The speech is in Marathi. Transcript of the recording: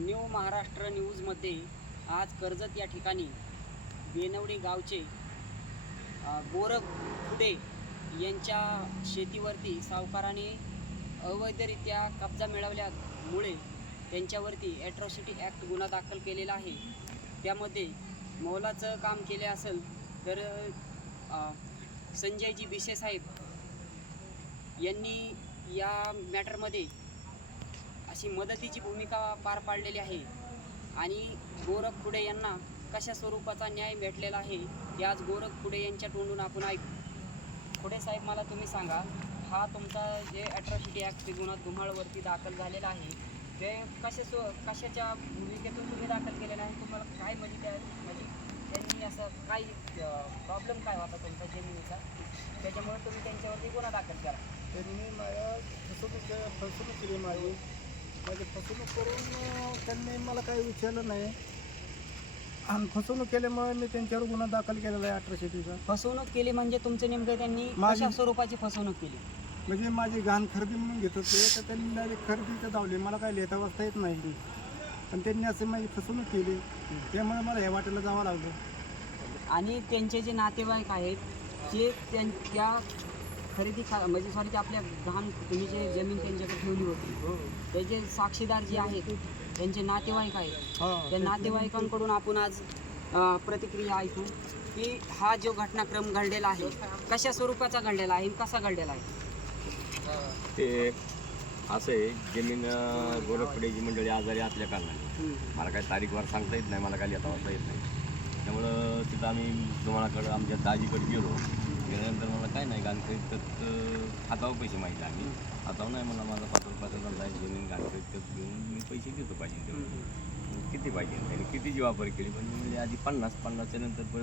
न्यू महाराष्ट्र न्यूजमध्ये आज कर्जत या ठिकाणी बेनवडे गावचे गोरख फुडे यांच्या शेतीवरती सावकाराने अवैधरित्या कब्जा मिळवल्यामुळे त्यांच्यावरती ॲट्रॉसिटी ॲक्ट गुन्हा दाखल केलेला आहे. त्यामध्ये मौलाचं काम केले असेल तर संजयजी बिशे साहेब यांनी या मॅटरमध्ये अशी मदतीची भूमिका पार पाडलेली आहे. आणि गोरख खुडे यांना कशा स्वरूपाचा न्याय भेटलेला आहे हे आज गोरख खुडे यांच्या तोंडून आपण ऐकू. खुडे साहेब मला तुम्ही सांगा हा तुमचा जे ॲट्रॉसिटी ॲक्ट गुन्हा धुमाळवरती दाखल झालेला आहे ते कशा स्व कशाच्या भूमिकेतून तुम्ही दाखल केलेला आहे? तुम्हाला काय म्हणजे त्या म्हणजे त्यांनी असं काय प्रॉब्लेम काय होता तुमचा जमिनीचा? त्याच्यामुळे तुम्ही त्यांच्यावरती गुन्हा दाखल केला. त्यांनी माझ्या फसवणूक फसवणूक केली माझी. माझी फसवणूक करून त्यांनी मला काही विचारलं नाही. आणि फसवणूक केल्यामुळे मी त्यांच्यावर गुन्हा दाखल केलेला आहे अठराशे दिवसा फसवणूक केली म्हणजे तुमचं नेमकं त्यांनी माझी- कशा स्वरूपाची फसवणूक केली? म्हणजे माझी घाण खरेदी म्हणून घेत होते तर त्यांनी डायरेक्ट खरेदीचं धावले. मला काही लिहिता वाचता येत नाही. पण त्यांनी असे माझी फसवणूक केली. त्यामुळे मला ह्या वाटेला जावं लागलं. आणि त्यांचे जे नातेवाईक आहेत ते त्यां- त्या खरेदी खा म्हणजे सॉरी ते आपल्या गहाण तुम्ही जे जमीन त्यांच्याकडे ठेवली होती त्याचे साक्षीदार जे आहेत त्यांचे नातेवाईक आहेत हां. त्या नातेवाईकांकडून आपण आज प्रतिक्रिया ऐकू की हा जो घटनाक्रम घडलेला आहे कशा स्वरूपाचा घडलेला आहे कसा घडलेला आहे? ते असं आहे जमीन गोरखपुडेची मंडळी आजारी असल्या कारणाने. मला काही तारीखवार सांगता येत नाही मला काही लिहिता वाचता येत नाही. त्यामुळं तिथं आम्ही तुम्हालाकडं आमच्या दाजीकडे गेलो. गेल्यानंतर मला काय नाही गाण खरीद तर हातावर पैसे माहिती आम्ही. हातावर नाही मला माझा पाच रुपयाचा धंदा आहे जमीन गाण खरीद करत घेऊन मी पैसे देतो पाहिजे तेवढे किती पाहिजे त्याने कितीची वापर केली? पण मी म्हणले आधी पन्नास पन्नासच्या नंतर परत